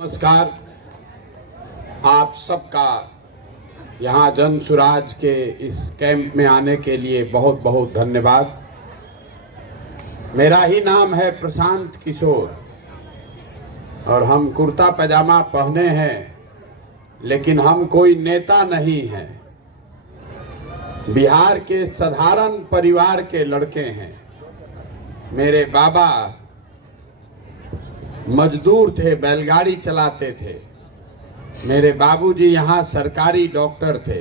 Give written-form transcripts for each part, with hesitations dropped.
नमस्कार। आप सबका यहाँ जन सुराज के इस कैंप में आने के लिए बहुत बहुत धन्यवाद। मेरा ही नाम है प्रशांत किशोर और हम कुर्ता पैजामा पहने हैं, लेकिन हम कोई नेता नहीं हैं। बिहार के साधारण परिवार के लड़के हैं। मेरे बाबा मजदूर थे, बैलगाड़ी चलाते थे। मेरे बाबूजी यहाँ सरकारी डॉक्टर थे।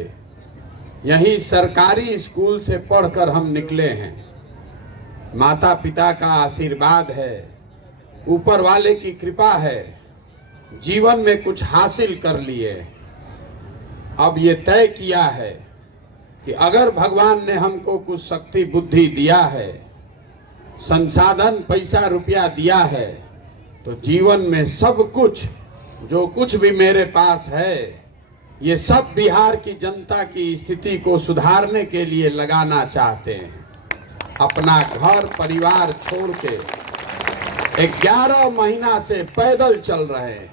यहीं सरकारी स्कूल से पढ़कर हम निकले हैं। माता पिता का आशीर्वाद है, ऊपर वाले की कृपा है, जीवन में कुछ हासिल कर लिए। अब ये तय किया है कि अगर भगवान ने हमको कुछ शक्ति बुद्धि दिया है, संसाधन पैसा रुपया दिया है, तो जीवन में सब कुछ जो कुछ भी मेरे पास है, ये सब बिहार की जनता की स्थिति को सुधारने के लिए लगाना चाहते हैं। अपना घर परिवार छोड़ के 11 महीना से पैदल चल रहे हैं।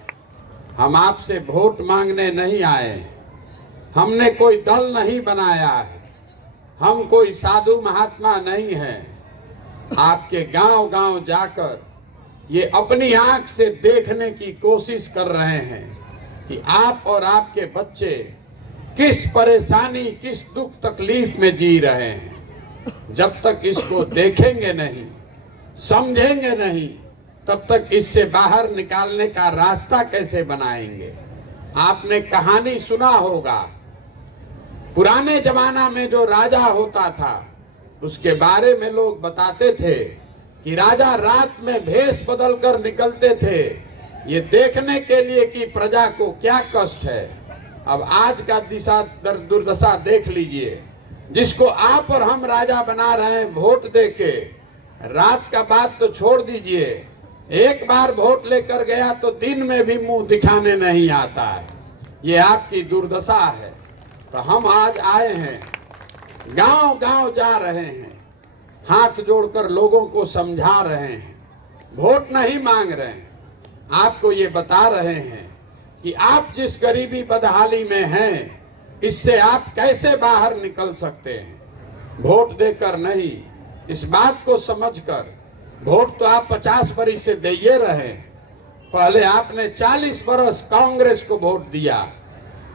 हम आपसे वोट मांगने नहीं आए, हमने कोई दल नहीं बनाया है, हम कोई साधु महात्मा नहीं हैं। आपके गांव गांव जाकर ये अपनी आंख से देखने की कोशिश कर रहे हैं कि आप और आपके बच्चे किस परेशानी, किस दुख तकलीफ में जी रहे हैं। जब तक इसको देखेंगे नहीं, समझेंगे नहीं, तब तक इससे बाहर निकालने का रास्ता कैसे बनाएंगे। आपने कहानी सुना होगा, पुराने जमाना में जो राजा होता था उसके बारे में लोग बताते थे कि राजा रात में भेष बदल कर निकलते थे, ये देखने के लिए कि प्रजा को क्या कष्ट है। अब आज का दुर्दशा देख लीजिए, जिसको आप और हम राजा बना रहे हैं वोट देके। रात का बात तो छोड़ दीजिए, एक बार वोट लेकर गया तो दिन में भी मुंह दिखाने नहीं आता है। ये आपकी दुर्दशा है। तो हम आज आए हैं, गांव गांव जा रहे हैं, हाथ जोड़कर लोगों को समझा रहे हैं, वोट नहीं मांग रहे हैं। आपको ये बता रहे हैं कि आप जिस गरीबी बदहाली में हैं, इससे आप कैसे बाहर निकल सकते हैं। वोट देकर नहीं, इस बात को समझकर। वोट तो आप 50 बरस से दिए रहे। पहले आपने 40 बरस कांग्रेस को वोट दिया,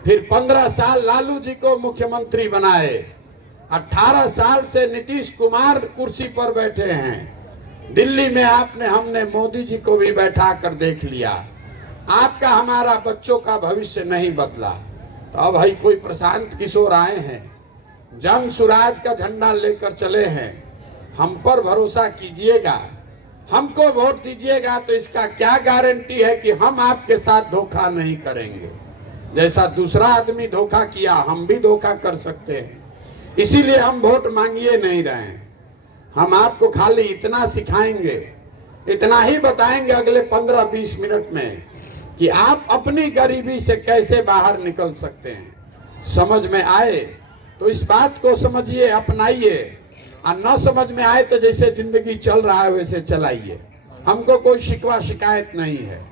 फिर 15 साल लालू जी को मुख्यमंत्री बनाए, 18 साल से नीतीश कुमार कुर्सी पर बैठे हैं। दिल्ली में हमने मोदी जी को भी बैठा कर देख लिया। आपका हमारा बच्चों का भविष्य नहीं बदला। तो अब भाई कोई प्रशांत किशोर आए हैं, जन सुराज का झंडा लेकर चले हैं। हम पर भरोसा कीजिएगा, हमको वोट दीजिएगा, तो इसका क्या गारंटी है कि हम आपके साथ धोखा नहीं करेंगे। जैसा दूसरा आदमी धोखा किया, हम भी धोखा कर सकते हैं। इसीलिए हम वोट मांगिए नहीं रहे हैं। हम आपको खाली इतना सिखाएंगे, इतना ही बताएंगे अगले 15-20 मिनट में कि आप अपनी गरीबी से कैसे बाहर निकल सकते हैं। समझ में आए तो इस बात को समझिए, अपनाइए, और न समझ में आए तो जैसे जिंदगी चल रहा है वैसे चलाइए। हमको कोई शिकवा शिकायत नहीं है।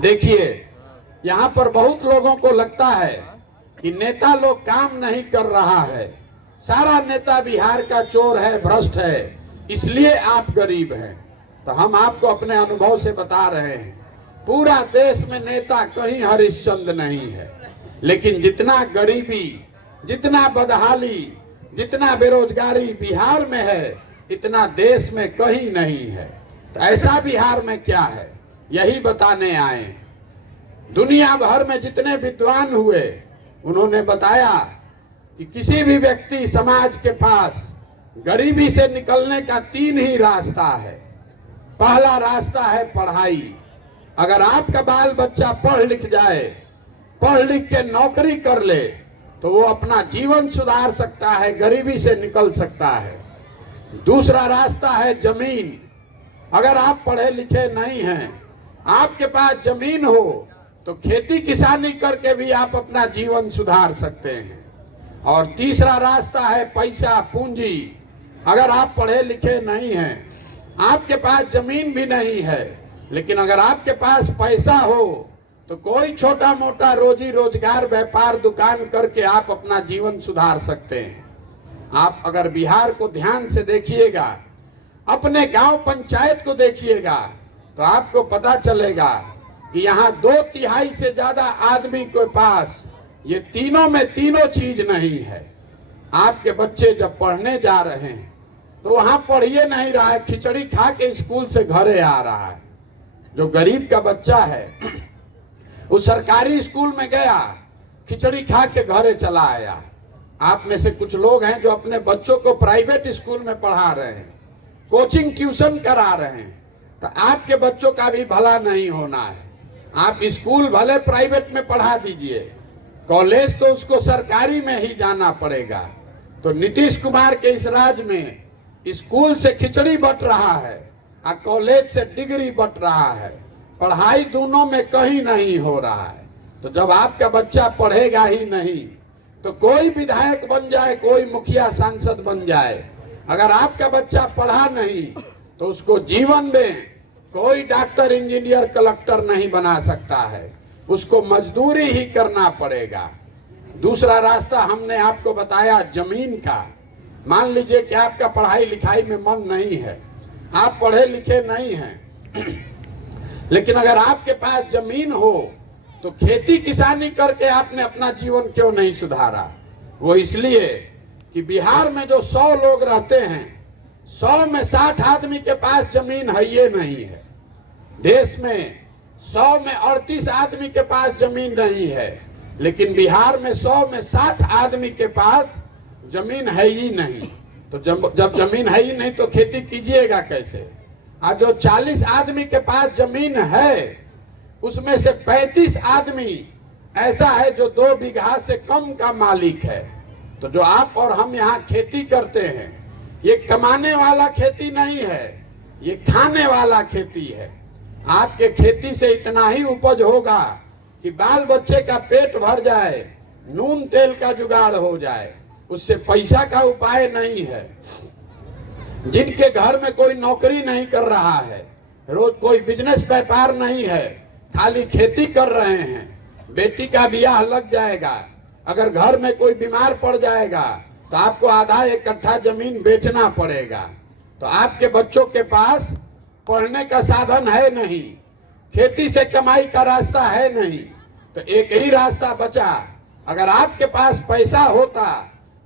देखिए, यहाँ पर बहुत लोगों को लगता है कि नेता लोग काम नहीं कर रहा है, सारा नेता बिहार का चोर है, भ्रष्ट है, इसलिए आप गरीब हैं। तो हम आपको अपने अनुभव से बता रहे हैं, पूरा देश में नेता कहीं हरिश्चंद्र नहीं है, लेकिन जितना गरीबी, जितना बदहाली, जितना बेरोजगारी बिहार में है, इतना देश में कहीं नहीं है। तो ऐसा बिहार में क्या है, यही बताने आए। दुनिया भर में जितने विद्वान हुए, उन्होंने बताया कि किसी भी व्यक्ति समाज के पास गरीबी से निकलने का 3 ही रास्ता है। पहला रास्ता है पढ़ाई। अगर आपका बाल बच्चा पढ़ लिख जाए, पढ़ लिख के नौकरी कर ले, तो वो अपना जीवन सुधार सकता है, गरीबी से निकल सकता है। दूसरा रास्ता है जमीन। अगर आप पढ़े लिखे नहीं हैं, आपके पास जमीन हो, तो खेती किसानी करके भी आप अपना जीवन सुधार सकते हैं। और तीसरा रास्ता है पैसा, पूंजी। अगर आप पढ़े लिखे नहीं हैं, आपके पास जमीन भी नहीं है, लेकिन अगर आपके पास पैसा हो तो कोई छोटा मोटा रोजी रोजगार व्यापार दुकान करके आप अपना जीवन सुधार सकते हैं। आप अगर बिहार को ध्यान से देखिएगा, अपने गांव पंचायत को देखिएगा, तो आपको पता चलेगा कि यहाँ 2/3 से ज्यादा आदमी के पास ये तीनों में तीनों चीज नहीं है। आपके बच्चे जब पढ़ने जा रहे हैं तो वहां पढ़िए नहीं रहा है, खिचड़ी खा के स्कूल से घरे आ रहा है। जो गरीब का बच्चा है वो सरकारी स्कूल में गया, खिचड़ी खा के घरे चला आया। आप में से कुछ लोग हैं जो अपने बच्चों को प्राइवेट स्कूल में पढ़ा रहे हैं, कोचिंग ट्यूशन करा रहे हैं, तो आपके बच्चों का भी भला नहीं होना है। आप स्कूल भले प्राइवेट में पढ़ा दीजिए, कॉलेज तो उसको सरकारी में ही जाना पड़ेगा। तो नीतीश कुमार के इस राज में स्कूल से खिचड़ी बट रहा है और कॉलेज से डिग्री बट रहा है, पढ़ाई दोनों में कहीं नहीं हो रहा है। तो जब आपका बच्चा पढ़ेगा ही नहीं तो कोई विधायक बन जाए, कोई मुखिया सांसद बन जाए, अगर आपका बच्चा पढ़ा नहीं तो उसको जीवन में कोई डॉक्टर, इंजीनियर, कलेक्टर नहीं बना सकता है, उसको मजदूरी ही करना पड़ेगा। दूसरा रास्ता हमने आपको बताया जमीन का। मान लीजिए कि आपका पढ़ाई लिखाई में मन नहीं है, आप पढ़े लिखे नहीं हैं, लेकिन अगर आपके पास जमीन हो तो खेती किसानी करके आपने अपना जीवन क्यों नहीं सुधारा? वो इसलिए कि बिहार में जो 100 लोग रहते हैं, 100 में 60 आदमी के पास जमीन है ये नहीं है। देश में 100 में 38 आदमी के पास जमीन नहीं है, लेकिन बिहार में 100 में 60 आदमी के पास जमीन है ही नहीं। तो जब जमीन है ही नहीं तो खेती कीजिएगा कैसे? आज जो 40 आदमी के पास जमीन है उसमें से 35 आदमी ऐसा है जो 2 बीघा से कम का मालिक है। तो जो आप और हम यहाँ खेती करते हैं ये कमाने वाला खेती नहीं है, ये खाने वाला खेती है। आपके खेती से इतना ही उपज होगा कि बाल बच्चे का पेट भर जाए, नून तेल का जुगाड़ हो जाए, उससे पैसा का उपाय नहीं है। जिनके घर में कोई नौकरी नहीं कर रहा है, रोज कोई बिजनेस व्यापार नहीं है, खाली खेती कर रहे हैं, बेटी का ब्याह लग जाएगा, अगर घर में कोई बीमार पड़ जाएगा तो आपको आधा 1 कट्ठा जमीन बेचना पड़ेगा। तो आपके बच्चों के पास पढ़ने का साधन है नहीं, खेती से कमाई का रास्ता है नहीं, तो एक ही रास्ता बचा। अगर आपके पास पैसा होता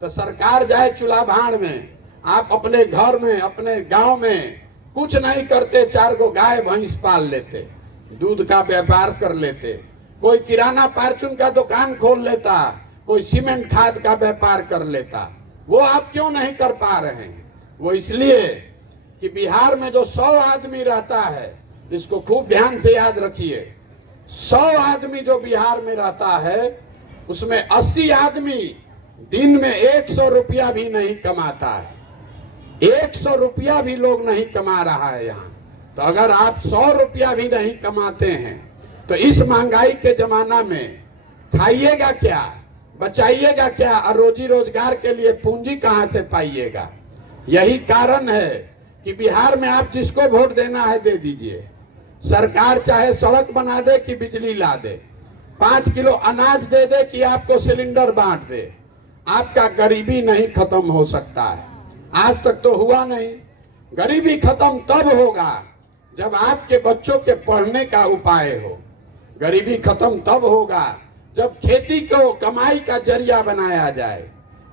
तो सरकार जाए चूल्हा भाड़ में, आप अपने घर में, अपने गांव में कुछ नहीं करते, 4 गो गाय भैंस पाल लेते, दूध का व्यापार कर लेते, कोई किराना फार्चून का दुकान खोल लेता, कोई सीमेंट खाद का व्यापार कर लेता। वो आप क्यों नहीं कर पा रहे हैं? वो इसलिए कि बिहार में जो 100 आदमी रहता है, इसको खूब ध्यान से याद रखिए, 100 आदमी जो बिहार में रहता है उसमें 80 आदमी दिन में 100 रुपया भी नहीं कमाता है। 100 रुपया भी लोग नहीं कमा रहा है यहाँ। तो अगर आप 100 रुपया भी नहीं कमाते हैं तो इस महंगाई के जमाना में खाइएगा क्या, बचाइएगा क्या, और रोजी रोजगार के लिए पूंजी कहाँ से पाइएगा? यही कारण है कि बिहार में आप जिसको वोट देना है दे दीजिए, सरकार चाहे सड़क बना दे कि बिजली ला दे, 5 किलो अनाज दे दे कि आपको सिलेंडर बांट दे, आपका गरीबी नहीं खत्म हो सकता है। आज तक तो हुआ नहीं। गरीबी खत्म तब होगा जब आपके बच्चों के पढ़ने का उपाय हो। गरीबी खत्म तब होगा जब खेती को कमाई का जरिया बनाया जाए।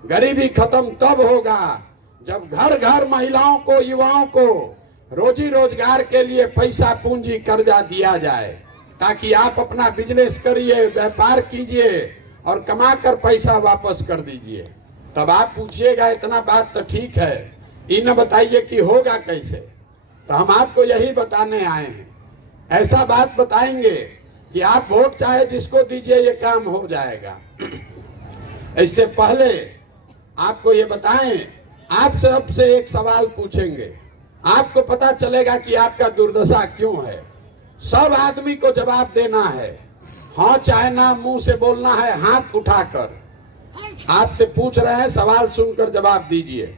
गरीबी खत्म तब होगा जब घर घर महिलाओं को, युवाओं को रोजी रोजगार के लिए पैसा, पूंजी, कर्जा दिया जाए, ताकि आप अपना बिजनेस करिए, व्यापार कीजिए और कमा कर पैसा वापस कर दीजिए। तब आप पूछिएगा इतना बात तो ठीक है, ये न बताइए कि होगा कैसे। तो हम आपको यही बताने आए हैं, ऐसा बात बताएंगे कि आप वोट चाहे जिसको दीजिए ये काम हो जाएगा। इससे पहले आपको ये बताएं, आप सबसे एक सवाल पूछेंगे, आपको पता चलेगा कि आपका दुर्दशा क्यों है। सब आदमी को जवाब देना है, हाँ चाहे ना, मुंह से बोलना है, हाथ उठाकर। आपसे पूछ रहे हैं, सवाल सुनकर जवाब दीजिए।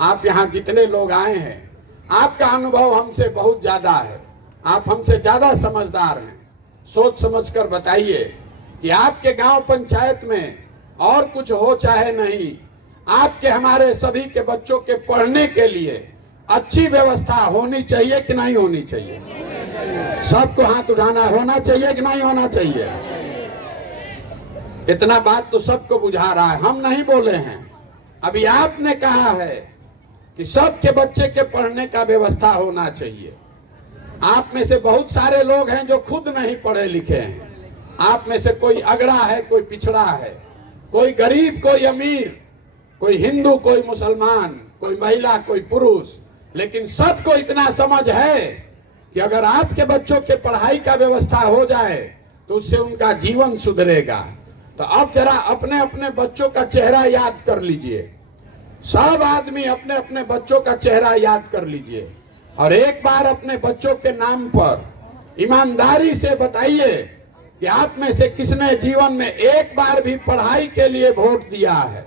आप यहाँ जितने लोग आए हैं आपका अनुभव हमसे बहुत ज्यादा है, आप हमसे ज्यादा समझदार हैं, सोच समझकर बताइए कि आपके गांव पंचायत में और कुछ हो चाहे नहीं, आपके हमारे सभी के बच्चों के पढ़ने के लिए अच्छी व्यवस्था होनी चाहिए कि नहीं होनी चाहिए? सबको हाथ उठाना, होना चाहिए कि नहीं होना चाहिए? इतना बात तो सबको बुझा रहा है, हम नहीं बोले हैं। अभी आपने कहा है कि सबके बच्चे के पढ़ने का व्यवस्था होना चाहिए। आप में से बहुत सारे लोग हैं जो खुद नहीं पढ़े लिखे हैं। आप में से कोई अगड़ा है, कोई पिछड़ा है, कोई गरीब, कोई अमीर, कोई हिंदू, कोई मुसलमान, कोई महिला, कोई पुरुष, लेकिन सबको इतना समझ है कि अगर आपके बच्चों के पढ़ाई का व्यवस्था हो जाए तो उससे उनका जीवन सुधरेगा। तो अब जरा अपने अपने बच्चों का चेहरा याद कर लीजिए, सब आदमी अपने अपने बच्चों का चेहरा याद कर लीजिए और एक बार अपने बच्चों के नाम पर ईमानदारी से बताइए कि आप में से किसने जीवन में एक बार भी पढ़ाई के लिए वोट दिया है।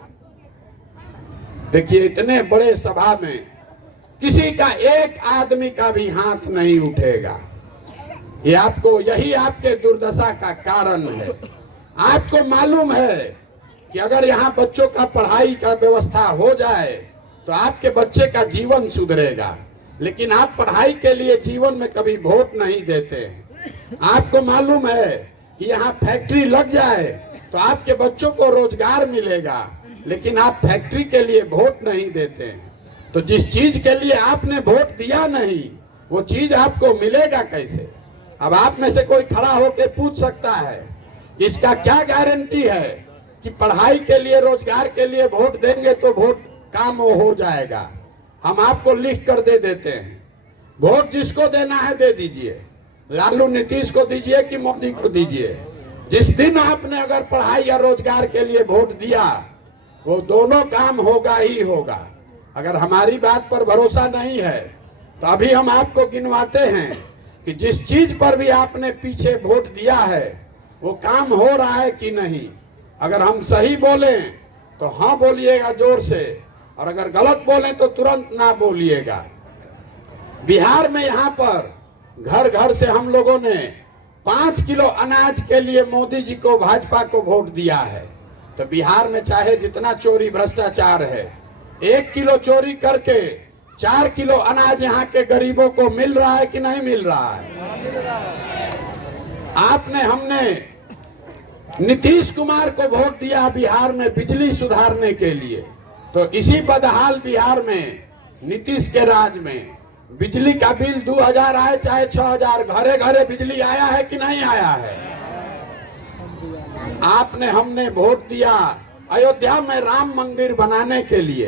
देखिए, इतने बड़े सभा में किसी का एक आदमी का भी हाथ नहीं उठेगा। ये आपको, यही आपके दुर्दशा का कारण है। आपको मालूम है कि अगर यहाँ बच्चों का पढ़ाई का व्यवस्था हो जाए तो आपके बच्चे का जीवन सुधरेगा, लेकिन आप पढ़ाई के लिए जीवन में कभी वोट नहीं देते हैं। आपको मालूम है कि यहाँ फैक्ट्री लग जाए तो आपके बच्चों को रोजगार मिलेगा, लेकिन आप फैक्ट्री के लिए वोट नहीं देते हैं। तो जिस चीज के लिए आपने वोट दिया नहीं, वो चीज आपको मिलेगा कैसे? अब आप में से कोई खड़ा होकर पूछ सकता है, इसका क्या गारंटी है कि पढ़ाई के लिए, रोजगार के लिए वोट देंगे तो वोट काम हो जाएगा? हम आपको लिख कर दे देते हैं, वोट जिसको देना है दे दीजिए, लालू नीतीश को दीजिए कि मोदी को दीजिए। जिस दिन आपने अगर पढ़ाई या रोजगार के लिए वोट दिया, वो दोनों काम होगा ही होगा। अगर हमारी बात पर भरोसा नहीं है तो अभी हम आपको गिनवाते हैं कि जिस चीज पर भी आपने पीछे वोट दिया है वो काम हो रहा है कि नहीं। अगर हम सही बोलें तो हाँ बोलिएगा जोर से, और अगर गलत बोलें तो तुरंत ना बोलिएगा। बिहार में यहाँ पर घर घर से हम लोगों ने 5 किलो अनाज के लिए मोदी जी को, भाजपा को वोट दिया है। तो बिहार में चाहे जितना चोरी भ्रष्टाचार है, 1 किलो चोरी करके 4 किलो अनाज यहाँ के गरीबों को मिल रहा है कि नहीं मिल रहा है? आपने, हमने नीतीश कुमार को वोट दिया बिहार में बिजली सुधारने के लिए, तो इसी बदहाल बिहार में नीतीश के राज में बिजली का बिल 2000 आए चाहे 6000, घरे घरे बिजली आया है कि नहीं आया है? आपने, हमने वोट दिया अयोध्या में राम मंदिर बनाने के लिए,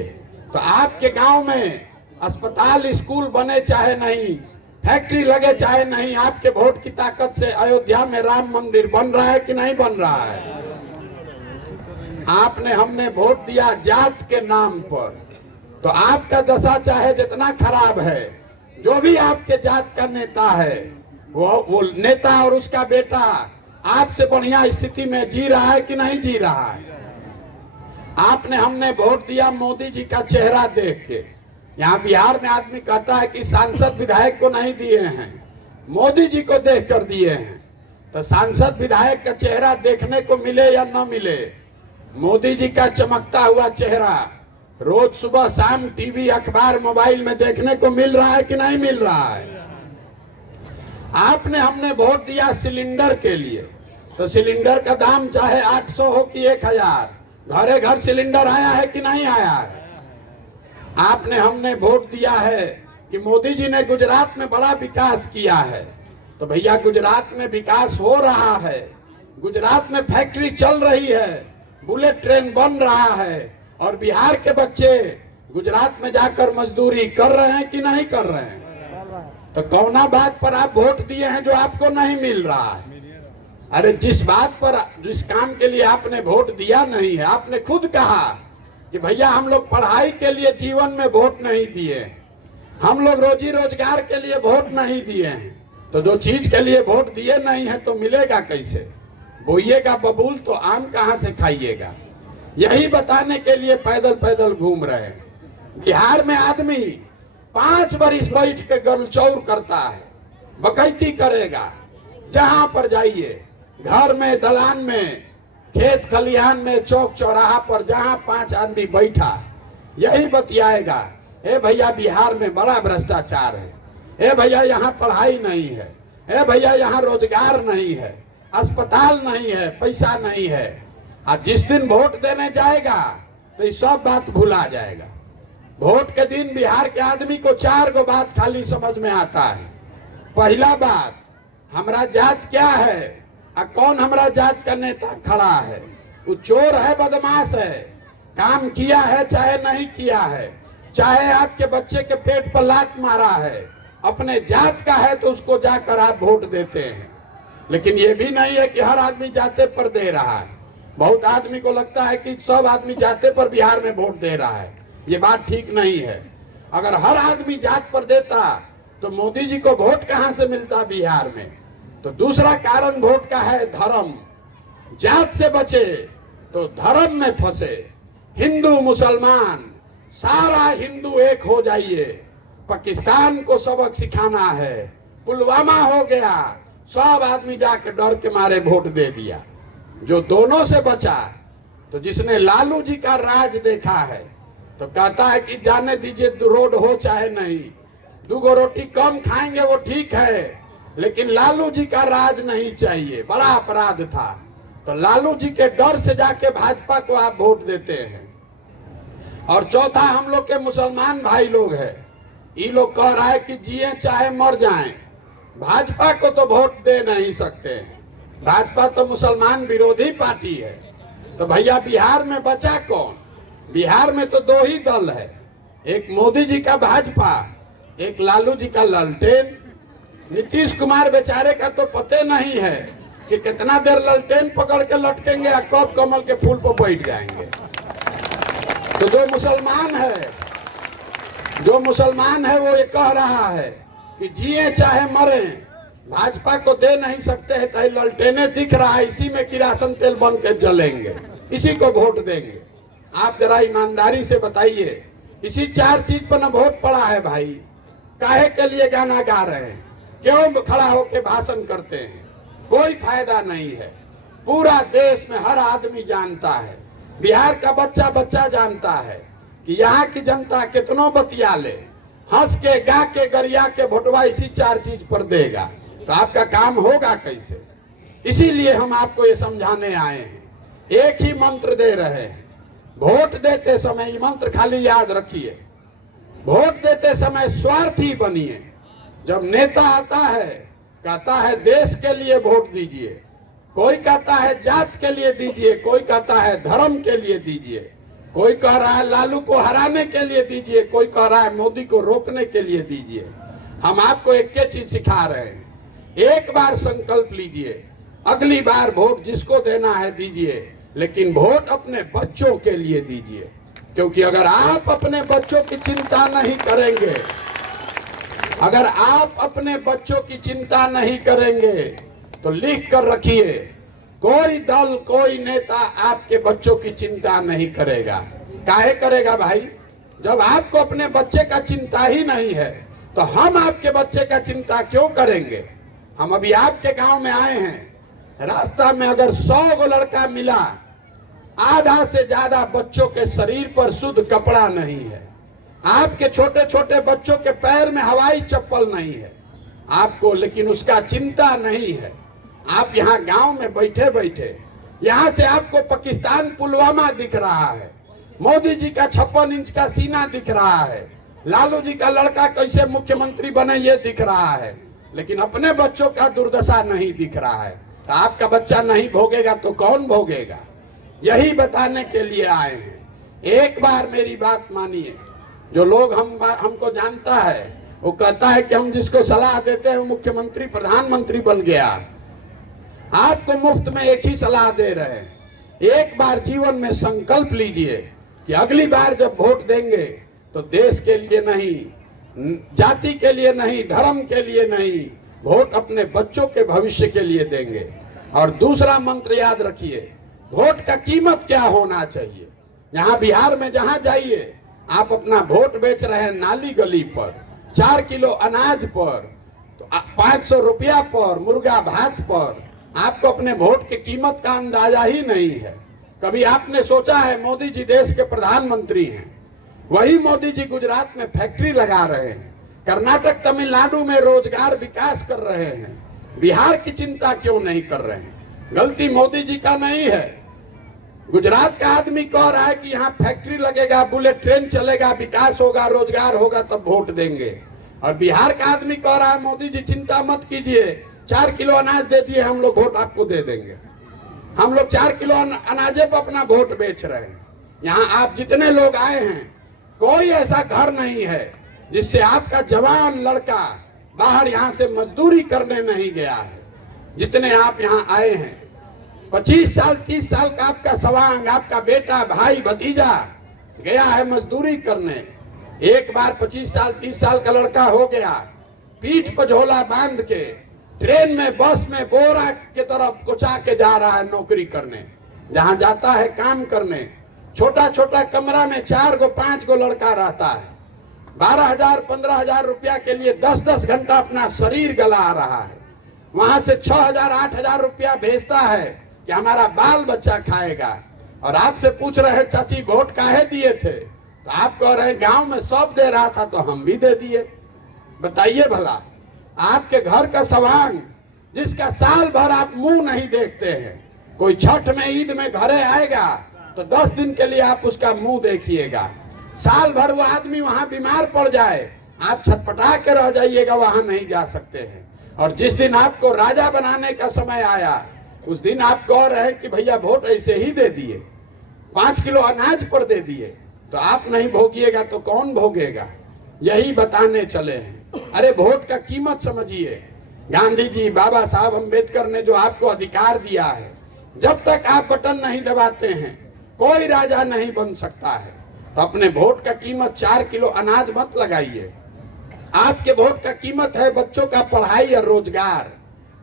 तो आपके गांव में अस्पताल, स्कूल बने चाहे नहीं, फैक्ट्री लगे चाहे नहीं, आपके वोट की ताकत से अयोध्या में राम मंदिर बन रहा है कि नहीं बन रहा है? आपने, हमने वोट दिया जात के नाम पर, तो आपका दशा चाहे जितना खराब है, जो भी आपके जात का नेता है वो नेता और उसका बेटा आपसे बढ़िया स्थिति में जी रहा है कि नहीं जी रहा है? आपने, हमने वोट दिया मोदी जी का चेहरा देख के। यहाँ बिहार में आदमी कहता है कि सांसद विधायक को नहीं दिए हैं, मोदी जी को देख कर दिए हैं। तो सांसद विधायक का चेहरा देखने को मिले या न मिले, मोदी जी का चमकता हुआ चेहरा रोज सुबह शाम टीवी, अखबार, मोबाइल में देखने को मिल रहा है कि नहीं मिल रहा है? आपने, हमने वोट दिया सिलेंडर के लिए, तो सिलेंडर का दाम चाहे 800 हो कि 1000, घरे घर सिलेंडर आया है कि नहीं आया है? आपने, हमने वोट दिया है कि मोदी जी ने गुजरात में बड़ा विकास किया है, तो भैया गुजरात में विकास हो रहा है, गुजरात में फैक्ट्री चल रही है, बुलेट ट्रेन बन रहा है, और बिहार के बच्चे गुजरात में जाकर मजदूरी कर रहे हैं कि नहीं कर रहे हैं? तो कौना बात पर आप वोट दिए हैं जो आपको नहीं मिल रहा है? अरे जिस बात पर, जिस काम के लिए आपने वोट दिया नहीं है, आपने खुद कहा कि भैया हम लोग पढ़ाई के लिए जीवन में वोट नहीं दिए, हम लोग रोजी रोजगार के लिए वोट नहीं दिए हैं। तो जो चीज के लिए वोट दिए नहीं है तो मिलेगा कैसे? बोइएगा बबूल तो आम कहाँ से खाइएगा? यही बताने के लिए पैदल पैदल घूम रहे हैं। बिहार में आदमी 5 बरिस बैठ के गलचौर करता है, बकैती करेगा। जहां पर जाइए, घर में, दलान में, खेत खलिहान में, चौक चौराहा पर जहां 5 आदमी बैठा, यही बतियाएगा, ए भैया बिहार में बड़ा भ्रष्टाचार है, ए भैया यहाँ पढ़ाई नहीं है, ए भैया यहाँ रोजगार नहीं है, अस्पताल नहीं है, पैसा नहीं है। और जिस दिन वोट देने जाएगा तो ये सब बात भुला जाएगा। वोट के दिन बिहार के आदमी को 4 गो बात खाली समझ में आता है। पहला बात, हमारा जात क्या है और कौन हमारा जात का नेता खड़ा है। वो चोर है, बदमाश है, काम किया है चाहे नहीं किया है, चाहे आपके बच्चे के पेट पर लात मारा है, अपने जात का है तो उसको जाकर आप वोट देते हैं। लेकिन ये भी नहीं है कि हर आदमी जाते पर दे रहा है। बहुत आदमी को लगता है कि सब आदमी जाते पर बिहार में वोट दे रहा है। ये बात ठीक नहीं है। अगर हर आदमी जात पर देता तो मोदी जी को वोट कहां से मिलता बिहार में। तो दूसरा कारण वोट का है धर्म। जात से बचे तो धर्म में फंसे। हिंदू मुसलमान सारा हिंदू एक हो जाइए। पाकिस्तान को सबक सिखाना है। पुलवामा हो गया, सब आदमी जाके डर के मारे वोट दे दिया। जो दोनों से बचा, तो जिसने लालू जी का राज देखा है तो कहता है कि जाने दीजिए, रोड हो चाहे नहीं, 2 गो रोटी कम खाएंगे वो ठीक है, लेकिन लालू जी का राज नहीं चाहिए। बड़ा अपराध था। तो लालू जी के डर से जाके भाजपा को आप वोट देते हैं। और चौथा, हम लोग के मुसलमान भाई लोग हैं, ये लोग कह रहा है कि जिए चाहे मर जाएं, भाजपा को तो वोट दे नहीं सकते। भाजपा तो मुसलमान विरोधी पार्टी है। तो भैया बिहार में बचा कौन? बिहार में तो 2 ही दल है, एक मोदी जी का भाजपा, एक लालू जी का ललटेन। नीतीश कुमार बेचारे का तो पते नहीं है कि कितना देर ललटेन पकड़ के लटकेंगे और कब कमल के फूल पर बैठ जाएंगे। तो जो मुसलमान है वो ये कह रहा है कि जिए चाहे मरे, भाजपा को दे नहीं सकते हैं। तो ललटेने दिख रहा है, इसी में किरासन तेल बन के जलेंगे, इसी को वोट देंगे। आप जरा ईमानदारी से बताइए, इसी 4 चीज पर न वोट पड़ा है भाई। काहे के लिए गाना गा रहे हैं, क्यों खड़ा होके भाषण करते हैं? कोई फायदा नहीं है। पूरा देश में हर आदमी जानता है, बिहार का बच्चा बच्चा जानता है कि यहाँ की जनता कितनों बतिया ले, हंस के गा के गरिया के वोटवा इसी 4 चीज पर देगा। तो आपका काम होगा कैसे? इसीलिए हम आपको ये समझाने आए हैं। एक ही मंत्र दे रहे हैं, वोट देते समय ये मंत्र खाली याद रखिए। वोट देते समय स्वार्थी बनिए। जब नेता आता है, कहता है देश के लिए वोट दीजिए, कोई कहता है जात के लिए दीजिए, कोई कहता है धर्म के लिए दीजिए, कोई कह रहा है लालू को हराने के लिए दीजिए, कोई कह रहा है मोदी को रोकने के लिए दीजिए। हम आपको एक ही चीज सिखा रहे हैं, एक बार संकल्प लीजिए, अगली बार वोट जिसको देना है दीजिए, लेकिन वोट अपने बच्चों के लिए दीजिए। क्योंकि अगर आप अपने बच्चों की चिंता नहीं करेंगे, अगर आप अपने बच्चों की चिंता नहीं करेंगे, तो लिख कर रखिए, कोई दल कोई नेता आपके बच्चों की चिंता नहीं करेगा। काहे करेगा भाई? जब आपको अपने बच्चे का चिंता ही नहीं है तो हम आपके बच्चे का चिंता क्यों करेंगे? हम अभी आपके गांव में आए हैं, रास्ता में अगर 100 गो लड़का मिला, आधा से ज्यादा बच्चों के शरीर पर शुद्ध कपड़ा नहीं है। आपके छोटे छोटे बच्चों के पैर में हवाई चप्पल नहीं है आपको, लेकिन उसका चिंता नहीं है। आप यहाँ गांव में बैठे बैठे, यहाँ से आपको पाकिस्तान पुलवामा दिख रहा है, मोदी जी का 56 इंच का सीना दिख रहा है, लालू जी का लड़का कैसे मुख्यमंत्री बने ये दिख रहा है, लेकिन अपने बच्चों का दुर्दशा नहीं दिख रहा है। तो आपका बच्चा नहीं भोगेगा तो कौन भोगेगा? यही बताने के लिए आए हैं। एक बार मेरी बात मानिए। जो लोग हमको जानता है वो कहता है कि हम जिसको सलाह देते हैं वो मुख्यमंत्री प्रधानमंत्री बन गया। आपको मुफ्त में एक ही सलाह दे रहे हैं, एक बार जीवन में संकल्प लीजिए कि अगली बार जब वोट देंगे तो देश के लिए नहीं, जाति के लिए नहीं, धर्म के लिए नहीं, वोट अपने बच्चों के भविष्य के लिए देंगे। और दूसरा मंत्र याद रखिए, वोट का कीमत क्या होना चाहिए। यहाँ बिहार में जहाँ जाइए आप अपना वोट बेच रहे हैं नाली गली पर, 4 किलो अनाज पर, तो 500 रुपया पर मुर्गा भात पर आपको अपने वोट की कीमत का अंदाजा ही नहीं है। कभी आपने सोचा है मोदी जी देश के प्रधानमंत्री हैं, वही मोदी जी गुजरात में फैक्ट्री लगा रहे हैं, कर्नाटक तमिलनाडु में रोजगार विकास कर रहे हैं, बिहार की चिंता क्यों नहीं कर रहे हैं? गलती मोदी जी का नहीं है। गुजरात का आदमी कह रहा है कि यहाँ फैक्ट्री लगेगा, बुलेट ट्रेन चलेगा, विकास होगा, रोजगार होगा, तब वोट देंगे। और बिहार का आदमी कह रहा है मोदी जी चिंता मत कीजिए, 4 किलो अनाज दे दिए, हम लोग वोट आपको दे देंगे। हम लोग 4 किलो अनाजे पर अपना वोट बेच रहे हैं। यहाँ आप जितने लोग आए हैं, कोई ऐसा घर नहीं है जिससे आपका जवान लड़का बाहर यहाँ से मजदूरी करने नहीं गया है। जितने आप यहाँ आए हैं, 25 साल 30 साल का आपका सवांग, आपका बेटा भाई भतीजा गया है मजदूरी करने। एक बार 25 साल 30 साल का लड़का हो गया, पीठ पर झोला बांध के ट्रेन में बस में बोरा के तरफ कुचा के जा रहा है नौकरी करने। जहां जाता है काम करने, छोटा छोटा कमरा में 4 गो 5 गो लड़का रहता है। 12,000 15,000 रुपया के लिए 10-10 घंटा अपना शरीर गला रहा है। वहां से 6,000 8,000 रुपया भेजता है कि हमारा बाल बच्चा खाएगा। और आपसे पूछ रहे हैं चाची वोट काहे दिए थे, तो आप कह रहे हैं गांव में सब दे रहा था तो हम भी दे दिए। बताइए भला, आपके घर का सवांग जिसका साल भर आप मुंह नहीं देखते हैं, कोई छठ में ईद में घरे आएगा तो 10 दिन के लिए आप उसका मुंह देखिएगा। साल भर वो आदमी वहां बीमार पड़ जाए, आप छटपटा के रह जाइएगा, वहां नहीं जा सकते हैं। और जिस दिन आपको राजा बनाने का समय आया, उस दिन आप कह रहे हैं कि भैया वोट ऐसे ही दे दिए, 5 किलो अनाज पर दे दिए, तो आप नहीं भोगिएगा तो कौन भोगेगा? यही बताने चले हैं। अरे वोट का कीमत समझिए। गांधी जी, बाबा साहब अम्बेडकर ने जो आपको अधिकार दिया है, जब तक आप बटन नहीं दबाते हैं कोई राजा नहीं बन सकता है। तो अपने वोट का कीमत 4 किलो अनाज मत लगाइए। आपके वोट का कीमत है बच्चों का पढ़ाई और रोजगार।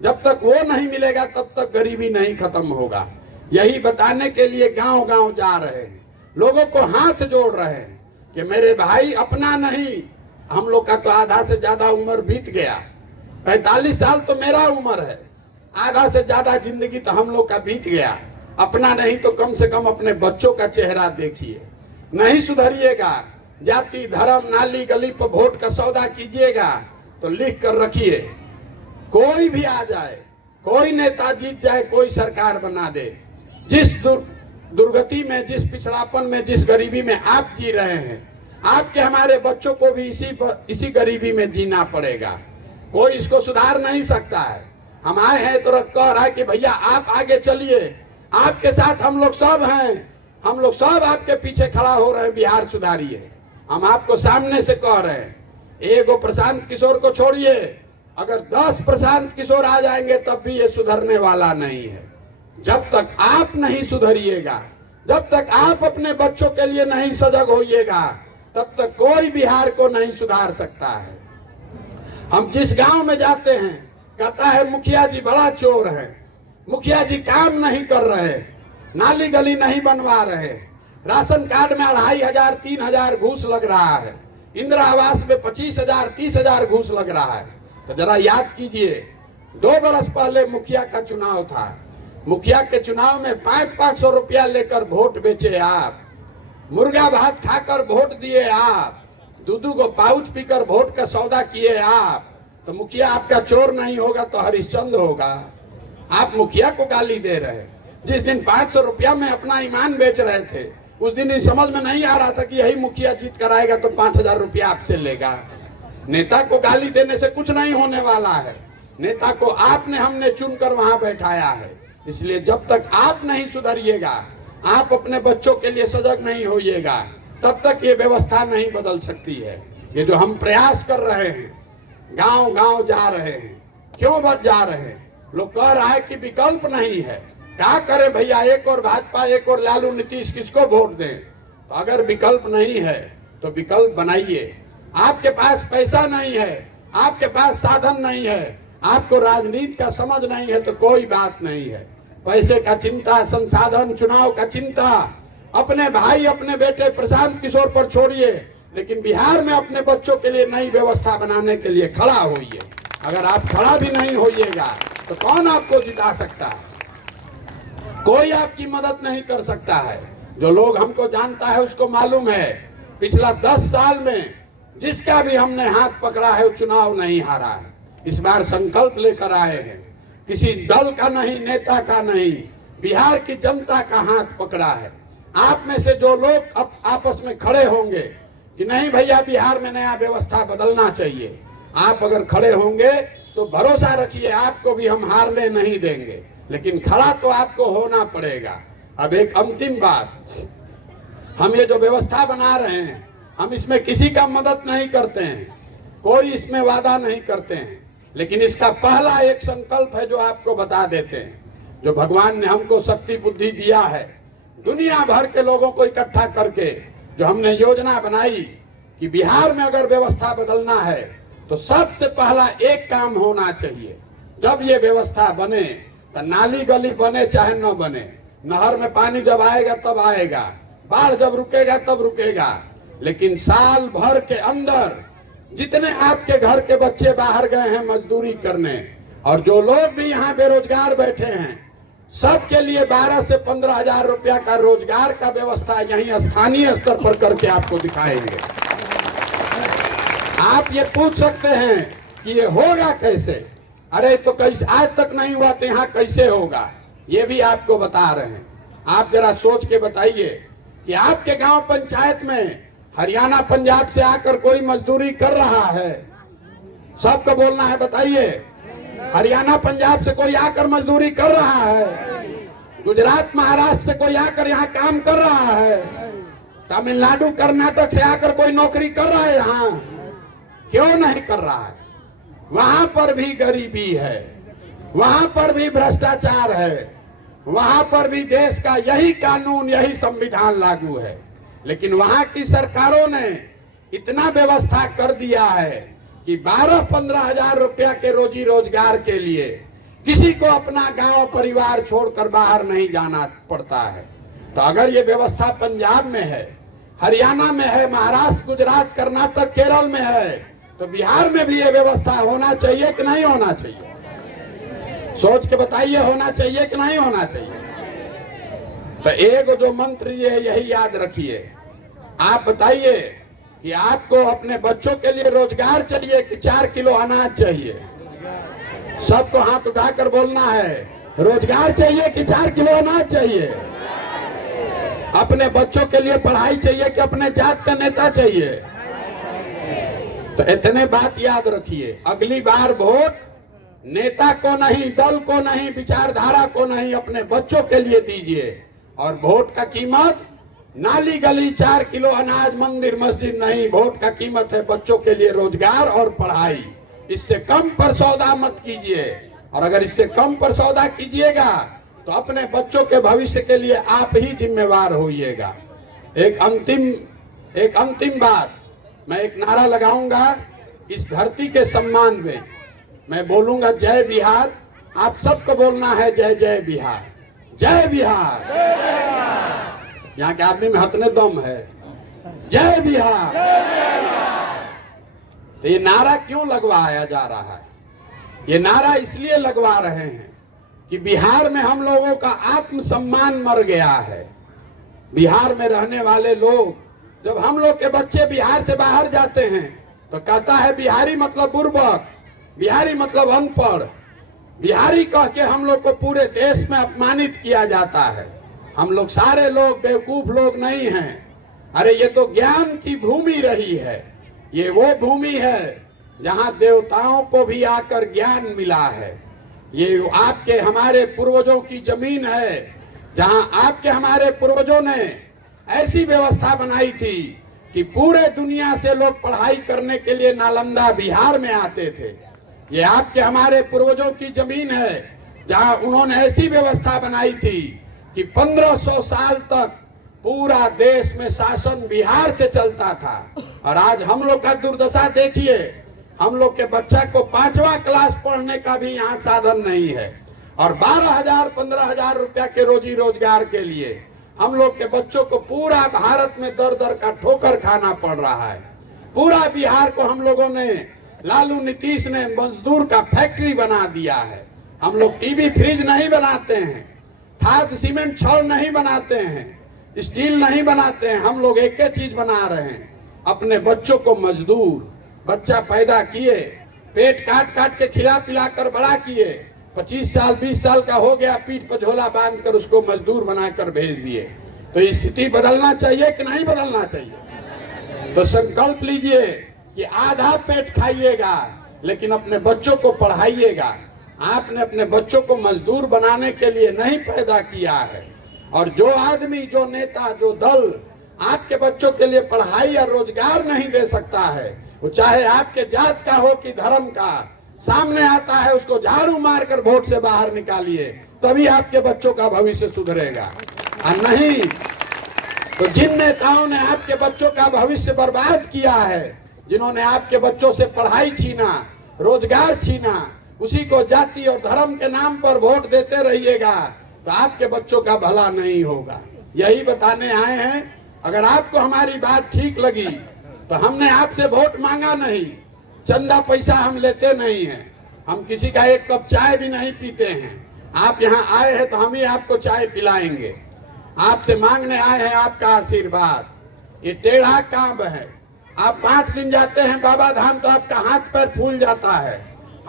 जब तक वो नहीं मिलेगा तब तक गरीबी नहीं खत्म होगा। यही बताने के लिए गांव गांव जा रहे हैं, लोगों को हाथ जोड़ रहे हैं कि मेरे भाई अपना नहीं, हम लोग का तो आधा से ज्यादा उम्र बीत गया, 45 साल तो मेरा उम्र है, आधा से ज्यादा जिंदगी तो हम लोग का बीत गया। अपना नहीं तो कम से कम अपने बच्चों का चेहरा देखिए। नहीं सुधरिएगा, जाति धर्म नाली गली पर वोट का सौदा कीजिएगा तो लिख कर रखिए, कोई भी आ जाए, कोई नेता जीत जाए, कोई सरकार बना दे, जिस दुर्गति में, जिस पिछड़ापन में, जिस गरीबी में आप जी रहे हैं, आपके हमारे बच्चों को भी इसी गरीबी में जीना पड़ेगा। कोई इसको सुधार नहीं सकता है। हम आए हैं तो कह रहा है कि भैया आप आगे चलिए, आपके साथ हम लोग सब हैं, हम लोग सब आपके पीछे खड़ा हो रहे हैं, बिहार सुधारिए। हम आपको सामने से कह रहे हैं, एगो प्रशांत किशोर को छोड़िए, अगर 10 प्रशांत किशोर आ जाएंगे तब भी ये सुधरने वाला नहीं है। जब तक आप नहीं सुधरिएगा, जब तक आप अपने बच्चों के लिए नहीं सजग होइएगा, तब तक कोई बिहार को नहीं सुधार सकता है। हम जिस गांव में जाते हैं कहता है मुखिया जी बड़ा चोर है, मुखिया जी काम नहीं कर रहे, नाली गली नहीं बनवा रहे, राशन कार्ड में 2,500 3,000 घूस लग रहा है, इंदिरा आवास में 25,000 30,000 घूस लग रहा है। तो जरा याद कीजिए, 2 बरस पहले मुखिया का चुनाव था, मुखिया के चुनाव में 500 रुपया लेकर वोट बेचे आप, मुर्गा भात खाकर वोट दिए आप, 2 को पाउच पीकर वोट का सौदा किए आप। तो मुखिया आपका चोर नहीं होगा तो हरिश्चंद्र होगा। आप मुखिया को गाली दे रहे हैं। जिस दिन 500 रुपया में अपना ईमान बेच रहे थे, उस दिन समझ में नहीं आ रहा था कि यही मुखिया जीत कर आएगा तो 5,000 रुपया आपसे लेगा। नेता को गाली देने से कुछ नहीं होने वाला है। नेता को आपने हमने चुनकर वहां बैठाया है। इसलिए जब तक आप नहीं सुधरिएगा, आप अपने बच्चों के लिए सजग नहीं होइएगा, तब तक ये व्यवस्था नहीं बदल सकती है। ये जो हम प्रयास कर रहे हैं, गांव गांव जा रहे हैं, क्यों बच जा रहे हैं? लोग कह रहा है कि विकल्प नहीं है, क्या करें भैया, एक और भाजपा एक और लालू नीतीश, किसको वोट दें? तो अगर विकल्प नहीं है तो विकल्प बनाइए। आपके पास पैसा नहीं है, आपके पास साधन नहीं है, आपको राजनीति का समझ नहीं है तो कोई बात नहीं है। पैसे का चिंता, संसाधन, चुनाव का चिंता अपने भाई अपने बेटे प्रशांत किशोर पर छोड़िए, लेकिन बिहार में अपने बच्चों के लिए नई व्यवस्था बनाने के लिए खड़ा होइए। अगर आप खड़ा भी नहीं होइएगा तो कौन आपको जिता सकता है? कोई आपकी मदद नहीं कर सकता है। जो लोग हमको जानता है उसको मालूम है, पिछला 10 साल में जिसका भी हमने हाथ पकड़ा है वो चुनाव नहीं हारा है। इस बार संकल्प लेकर आए हैं, किसी दल का नहीं, नेता का नहीं, बिहार की जनता का हाथ पकड़ा है। आप में से जो लोग अब आपस में खड़े होंगे कि नहीं भैया बिहार में नया व्यवस्था बदलना चाहिए, आप अगर खड़े होंगे तो भरोसा रखिए आपको भी हम हारने नहीं देंगे, लेकिन खड़ा तो आपको होना पड़ेगा। अब एक अंतिम बात, हम ये जो व्यवस्था बना रहे हैं हम इसमें किसी का मदद नहीं करते हैं, कोई इसमें वादा नहीं करते हैं, लेकिन इसका पहला एक संकल्प है जो आपको बता देते हैं। जो भगवान ने हमको शक्ति बुद्धि दिया है, दुनिया भर के लोगों को इकट्ठा करके जो हमने योजना बनाई कि बिहार में अगर व्यवस्था बदलना है तो सबसे पहला एक काम होना चाहिए। जब ये व्यवस्था बने तो नाली गली बने चाहे न बने, नहर में पानी जब आएगा तब आएगा, बाढ़ जब रुकेगा तब रुकेगा, लेकिन साल भर के अंदर जितने आपके घर के बच्चे बाहर गए हैं मजदूरी करने और जो लोग भी यहाँ बेरोजगार बैठे हैं, सबके लिए 12 से 15 हजार रुपया का रोजगार का व्यवस्था यहीं स्थानीय स्तर पर करके आपको दिखाएंगे। आप ये पूछ सकते हैं कि ये होगा कैसे? अरे तो कैसे, आज तक नहीं हुआ तो यहाँ कैसे होगा? ये भी आपको बता रहे हैं। आप जरा सोच के बताइए कि आपके गांव पंचायत में हरियाणा पंजाब से आकर कोई मजदूरी कर रहा है? सबको बोलना है, बताइए। हरियाणा पंजाब से कोई आकर मजदूरी कर रहा है? गुजरात महाराष्ट्र से कोई आकर यहाँ काम कर रहा है? तमिलनाडु कर्नाटक से आकर कोई नौकरी कर रहा है यहाँ? क्यों नहीं कर रहा है? वहां पर भी गरीबी है, वहां पर भी भ्रष्टाचार है, वहां पर भी देश का यही कानून, यही संविधान लागू है, लेकिन वहां की सरकारों ने इतना व्यवस्था कर दिया है कि 12-15 हजार रुपया के रोजी रोजगार के लिए किसी को अपना गांव परिवार छोड़कर बाहर नहीं जाना पड़ता है। तो अगर ये व्यवस्था पंजाब में है, हरियाणा में है, महाराष्ट्र, गुजरात, कर्नाटक, केरल में है, तो बिहार में भी ये व्यवस्था होना चाहिए कि नहीं होना चाहिए? सोच के बताइए, होना चाहिए कि नहीं होना चाहिए? तो एक जो मंत्र ये है यही याद रखिए। आप बताइए कि आपको अपने बच्चों के लिए रोजगार चाहिए कि 4 किलो अनाज चाहिए? सबको हाथ उठाकर बोलना है, रोजगार चाहिए कि 4 किलो अनाज चाहिए? अपने बच्चों के लिए पढ़ाई चाहिए कि अपने जात का नेता चाहिए? तो इतने बात याद रखिए, अगली बार वोट नेता को नहीं, दल को नहीं, विचारधारा को नहीं, अपने बच्चों के लिए दीजिए। और वोट का कीमत नाली गली 4 किलो अनाज, मंदिर मस्जिद नहीं, वोट का कीमत है बच्चों के लिए रोजगार और पढ़ाई। इससे कम पर सौदा मत कीजिए, और अगर इससे कम पर सौदा कीजिएगा तो अपने बच्चों के भविष्य के लिए आप ही जिम्मेवार होइएगा। एक अंतिम बात, मैं एक नारा लगाऊंगा इस धरती के सम्मान में। मैं बोलूंगा जय बिहार, आप सबको बोलना है जय जय बिहार, जय बिहार। यहाँ के आदमी में हतने दम है, जय बिहार। तो ये नारा क्यों लगवाया जा रहा है? ये नारा इसलिए लगवा रहे हैं कि बिहार में हम लोगों का आत्मसम्मान मर गया है। बिहार में रहने वाले लोग, जब हम लोग के बच्चे बिहार से बाहर जाते हैं तो कहता है बिहारी मतलब बुर्बक, बिहारी मतलब अनपढ़, बिहारी कह के हम लोग को पूरे देश में अपमानित किया जाता है। हम लोग सारे लोग बेवकूफ लोग नहीं हैं। अरे ये तो ज्ञान की भूमि रही है, ये वो भूमि है जहाँ देवताओं को भी आकर ज्ञान मिला है। ये आपके हमारे पूर्वजों की जमीन है जहाँ आपके हमारे पूर्वजों ने ऐसी व्यवस्था बनाई थी कि पूरे दुनिया से लोग पढ़ाई करने के लिए नालंदा बिहार में आते थे। ये आपके हमारे पूर्वजों की जमीन है जहां उन्होंने ऐसी व्यवस्था बनाई थी कि 1500 साल तक पूरा देश में शासन बिहार से चलता था। और आज हम लोग का दुर्दशा देखिए, हम लोग के बच्चा को 5वां क्लास पढ़ने का भी यहाँ साधन नहीं है, और 12,000-15,000 रुपया के रोजी रोजगार के लिए हम लोग के बच्चों को पूरा भारत में दर दर का ठोकर खाना पड़ रहा है। पूरा बिहार को हम लोगों ने लालू नीतीश ने मजदूर का फैक्ट्री बना दिया है। हम लोग टीवी फ्रिज नहीं बनाते हैं, खाद सीमेंट छड़ नहीं बनाते हैं, स्टील नहीं बनाते हैं। हम लोग एक ही चीज बना रहे हैं, अपने बच्चों को मजदूर। बच्चा पैदा किए, पेट काट काट के खिला पिला कर बड़ा किए, 25 साल 20 साल का हो गया, पीठ पर झोला बांध कर उसको मजदूर बनाकर भेज दिए। तो स्थिति बदलना चाहिए कि नहीं बदलना चाहिए? तो संकल्प लीजिए कि आधा पेट खाइएगा लेकिन अपने बच्चों को पढ़ाइएगा। आपने अपने बच्चों को मजदूर बनाने के लिए नहीं पैदा किया है। और जो आदमी, जो नेता, जो दल आपके बच्चों के लिए पढ़ाई और रोजगार नहीं दे सकता है, वो चाहे आपके जात का हो कि धर्म का, सामने आता है उसको झाड़ू मारकर वोट से बाहर निकालिए, तभी आपके बच्चों का भविष्य सुधरेगा। और नहीं तो जिन नेताओं ने आपके बच्चों का भविष्य बर्बाद किया है, जिन्होंने आपके बच्चों से पढ़ाई छीना, रोजगार छीना, उसी को जाति और धर्म के नाम पर वोट देते रहिएगा तो आपके बच्चों का भला नहीं होगा। यही बताने आए हैं। अगर आपको हमारी बात ठीक लगी तो हमने आपसे वोट मांगा नहीं, चंदा पैसा हम लेते नहीं हैं, हम किसी का एक कप चाय भी नहीं पीते हैं। आप यहाँ आए हैं तो हम ही आपको चाय पिलाएंगे। आपसे मांगने आए हैं आपका आशीर्वाद। ये टेढ़ा काम है। आप 5 दिन जाते हैं बाबा धाम तो आपका हाथ पैर फूल जाता है।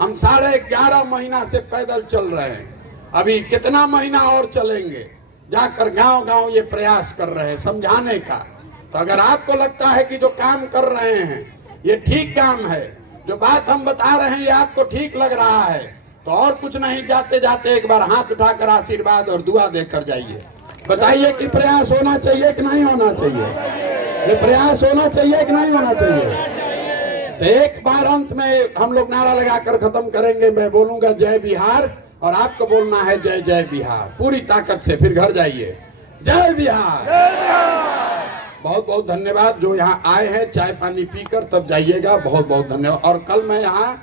हम 11.5 महीना से पैदल चल रहे हैं, अभी कितना महीना और चलेंगे, जाकर गांव गांव ये प्रयास कर रहे हैं समझाने का। तो अगर आपको लगता है कि जो काम कर रहे हैं ये ठीक काम है, जो बात हम बता रहे हैं ये आपको ठीक लग रहा है, तो और कुछ नहीं, जाते जाते एक बार हाथ उठाकर आशीर्वाद और दुआ देकर जाइए। बताइए कि प्रयास होना चाहिए कि नहीं होना चाहिए? ये प्रयास होना चाहिए कि नहीं होना चाहिए? तो एक बार अंत में हम लोग नारा लगाकर खत्म करेंगे। मैं बोलूंगा जय बिहार और आपको बोलना है जय जय बिहार पूरी ताकत से। फिर घर जाइए। जय बिहार। बहुत बहुत धन्यवाद जो यहाँ आए हैं। चाय पानी पीकर तब जाइएगा। बहुत बहुत धन्यवाद। और कल मैं यहाँ